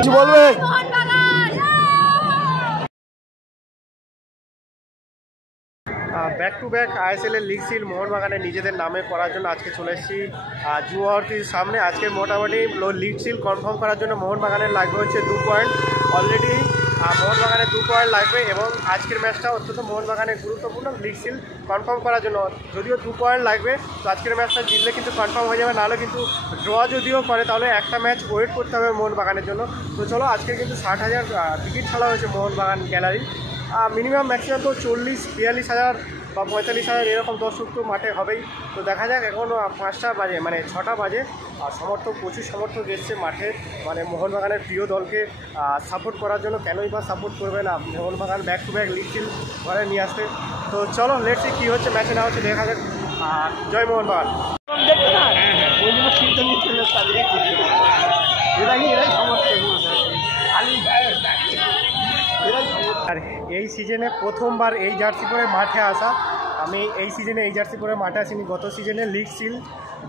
কিছু বলবে? Back to back ISL এর লিগ সিল মোহনবাগানে নিজেদের নামে করার জন্য আজকে চলে এসেছি জুয়ার্তির সামনে। আজকে মোটামুটি লিগ সিল কনফার্ম করার জন্য মোহনবাগানের লাগবে হচ্ছে 2 পয়েন্ট। অলরেডি মোহনবাগানের 2 পয়েন্ট লাগবে এবং আজকের ম্যাচটা অত্যন্ত মোহনবাগানের গুরুত্বপূর্ণ লিগ সিল কনফার্ম করার জন্য। যদিও 2 পয়েন্ট লাগবে, তো আজকের ম্যাচটা জিতলে কিন্তু কনফার্ম হয়ে যাবে, নাহলে কিন্তু ড্র যদিও করে তাহলে একটা ম্যাচ ওয়েট করতে হবে মোহনবাগানের জন্য। তো চলো, আজকে কিন্তু 60,000 টিকিট ছাড়া হয়েছে মোহনবাগান গ্যালারি। মিনিমাম ম্যাক্সিমাম তো 40-42,000 বা 45,000 এরকম দর্শক তো মাঠে হবেই। তো দেখা যাক, এখন 5টা বাজে মানে 6টা বাজে, আর সমর্থক প্রচুর সমর্থক এসছে মাঠে, মানে মোহনবাগানের প্রিয় দলকে সাপোর্ট করার জন্য। কেনই বা সাপোর্ট করবে না, Mohun Bagan back to back league seal ঘরে নিয়ে আসতে। তো চলো, লেটস সি কী হচ্ছে, ম্যাচে না হচ্ছে দেখা যাক। আর জয় মোহনবাগান। আর এই সিজনে প্রথমবার এই জার্সি পরে মাঠে আসা। আমি এই সিজনে এই জার্সি পরে মাঠে আসিনি। গত সিজনে লিগ সিল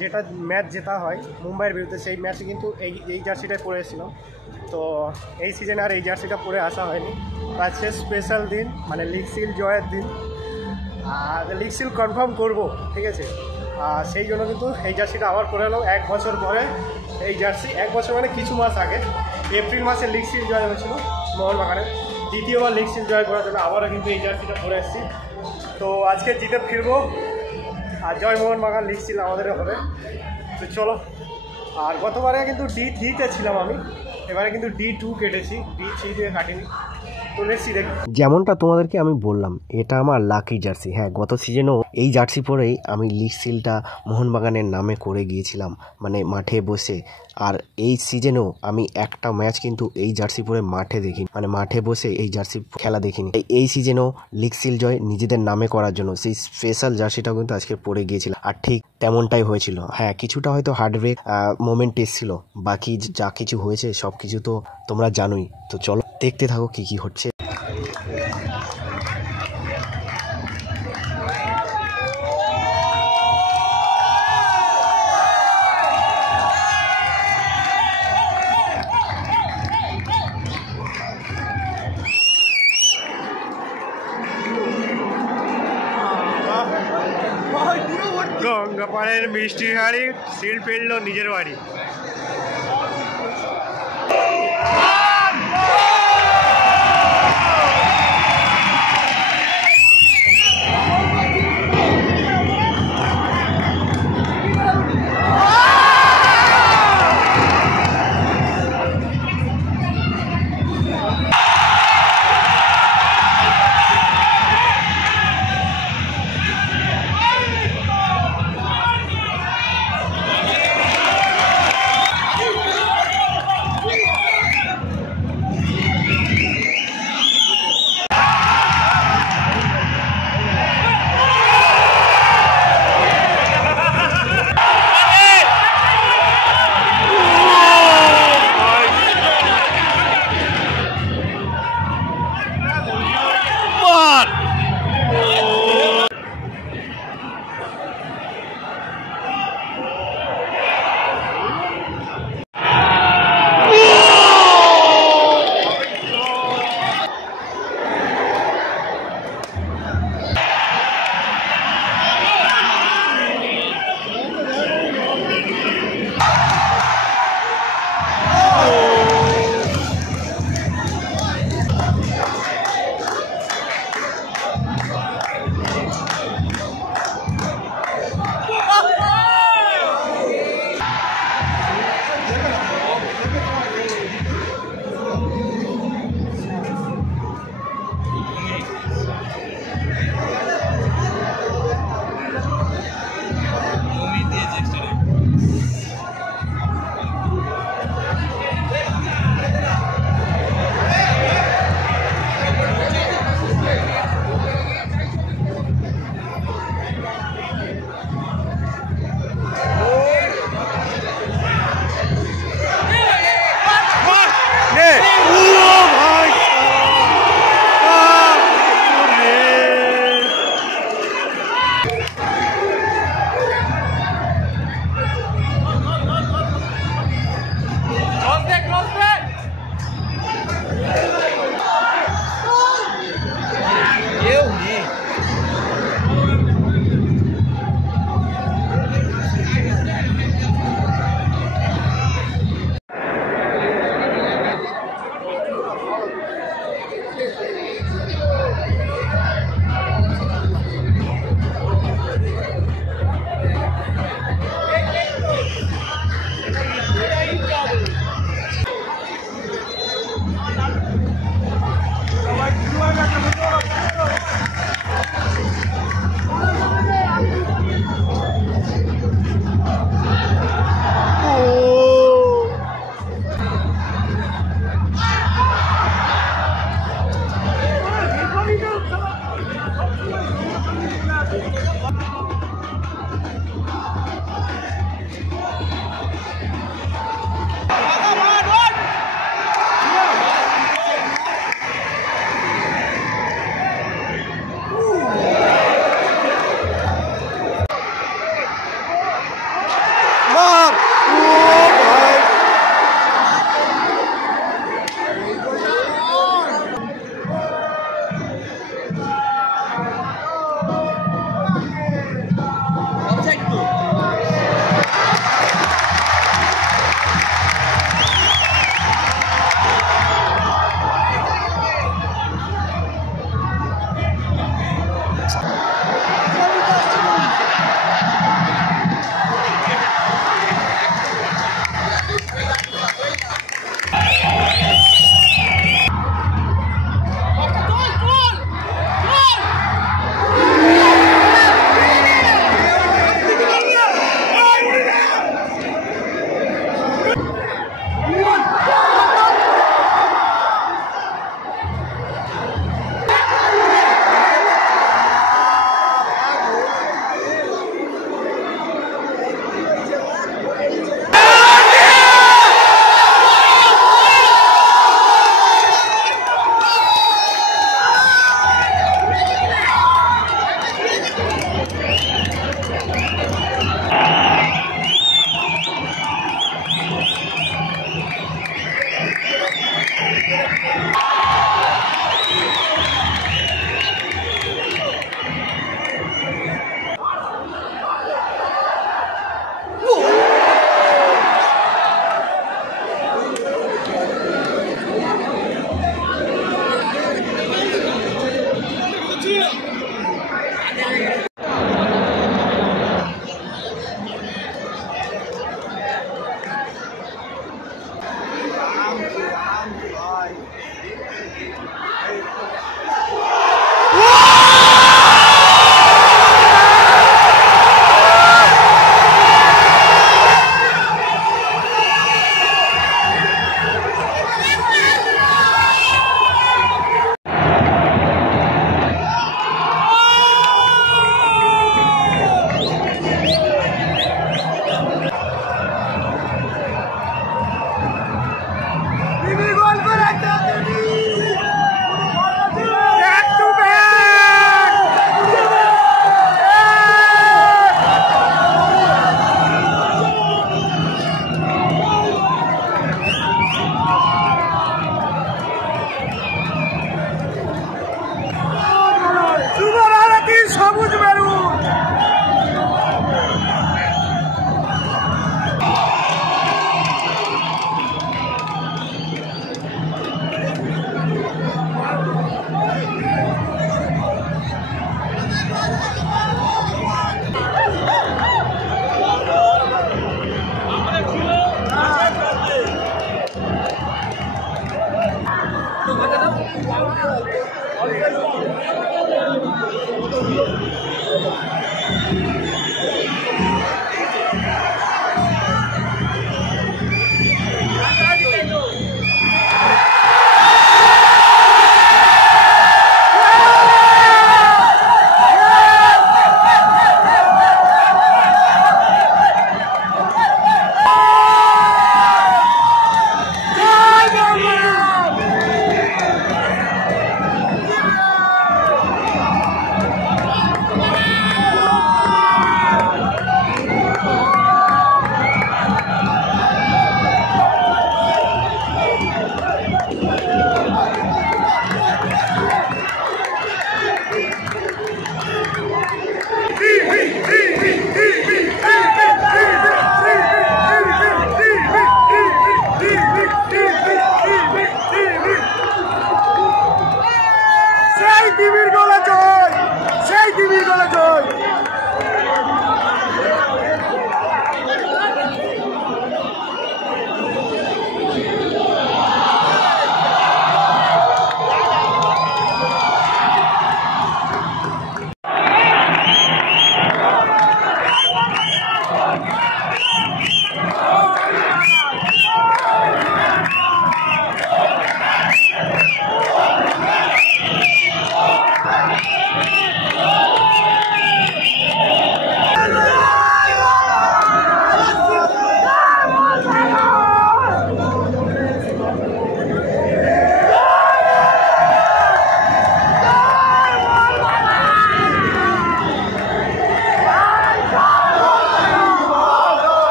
যেটা ম্যাচ জেতা হয় মুম্বাইয়ের বিরুদ্ধে, সেই ম্যাচে কিন্তু এই জার্সিটাই পরে এসেছিলাম। তো এই সিজনে আর এই জার্সিটা পরে আসা হয়নি। আজকে স্পেশাল দিন, মানে লিগ সিল জয়ের দিন, আর লিগ সিল কনফার্ম করবো, ঠিক আছে। সেই জন্য কিন্তু এই জার্সিটা আবার পরে এলাম 1 বছর পরে। এই জার্সি 1 বছর মানে কিছু মাস আগে, এপ্রিল মাসে লিগ সিল জয় হয়েছিল মোহনবাগানের। দ্বিতীয়বার লিগ সিল জয় করার জন্য আবারও কিন্তু এই জার্সিটা পরে এসেছি। তো আজকে জিতে ফিরবো, আর জয় মোহনবাগান, লিগ সিল আমাদেরও হবে। তো চলো, আর গতবারে কিন্তু D3-তে ছিলাম আমি, এবারে কিন্তু D2 কেটেছি, D3 দিয়ে কাটিনি। যেমনটা তোমাদেরকে আমি বললাম, এটা আমার লাকি জার্সি। হ্যাঁ, গত সিজনেও এই জার্সি পরেই আমি লিগ সিলটা মোহনবাগানের নামে করে গিয়েছিলাম, মানে মাঠে বসে। আর এই সিজনেও আমি একটা ম্যাচ কিন্তু এই জার্সি পরে মাঠে দেখিনি, মানে মাঠে বসে এই জার্সি খেলা দেখিনি। এই সিজনেও লিগ সিল জয় নিজেদের নামে করার জন্য সেই স্পেশাল জার্সিটাও কিন্তু আজকে পরে গিয়েছিল, আর ঠিক তেমনটাই হয়েছিল। হ্যাঁ, কিছুটা হয়তো হার্ডব্রেক মোমেন্ট এসেছিল, বাকি যা কিছু হয়েছে সব কিছু তো তোমরা জানোই। তো চলো দেখতে থাকো কি কি হচ্ছে। গঙ্গাপাড়ের মিষ্টির হাড়ি সিল ফেললো নিজের বাড়ি।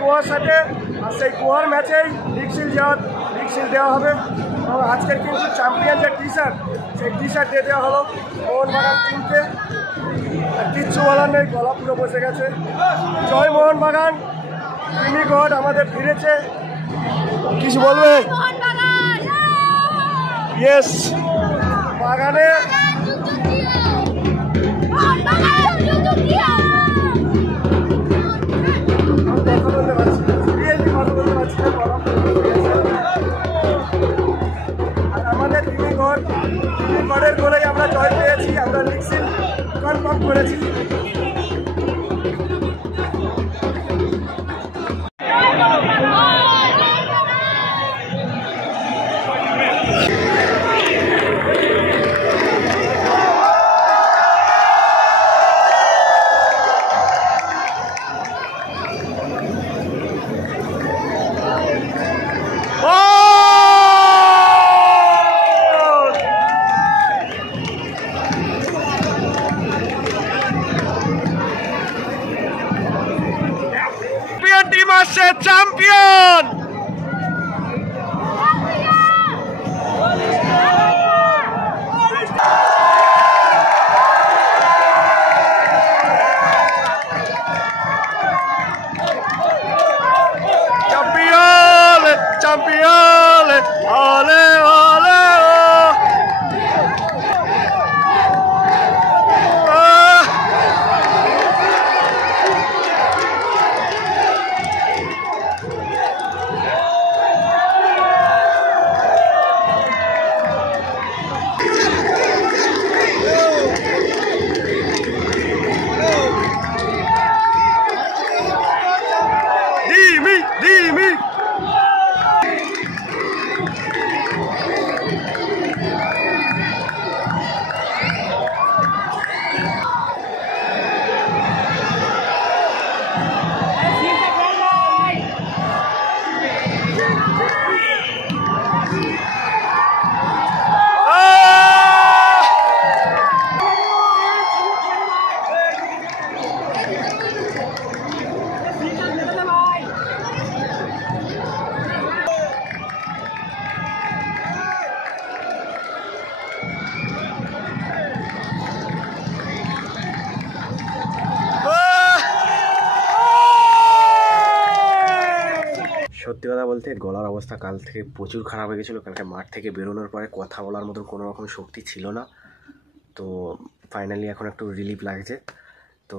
গোয়ার সাথে, আর সেই গোয়ার ম্যাচেই লিগ সিল দেওয়া হবে। এবং আজকের কিন্তু চ্যাম্পিয়ন যে টি শার্ট, সেই টি শার্ট দিয়ে দেওয়া হলো মোহনবাগান টিমকে। কিচ্ছু বলার নেই, গলা পুরো বসে গেছে। জয় মোহনবাগান, তিনি গড আমাদের ফিরেছে। কিছু বলবে? ইয়েস, বাগানে আমাদের টিমিগড়ের গোলেই আমরা জয় পেয়েছি, আমরা লিগ সিল কনফার্ম করেছি। চ্যাম্পিয়ন চ্যাম্পিয়ন ওলে ওলে সত্যি কথা বলতে গলার অবস্থা কাল থেকে প্রচুর খারাপ হয়ে গেছিলো। কালকে মাঠ থেকে বেরোনোর পরে কথা বলার মতন কোনো রকম শক্তি ছিল না। তো ফাইনালি এখন একটু রিলিফ লাগছে। তো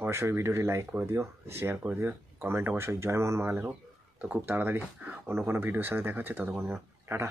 অবশ্যই ভিডিওটি লাইক করে দিও, শেয়ার করে দিও, কমেন্ট অবশ্যই জয়মোহন বাঙালি লেখো। তো খুব তাড়াতাড়ি অন্য কোনো ভিডিওর সাথে দেখা হচ্ছে, ততক্ষণ টাটা।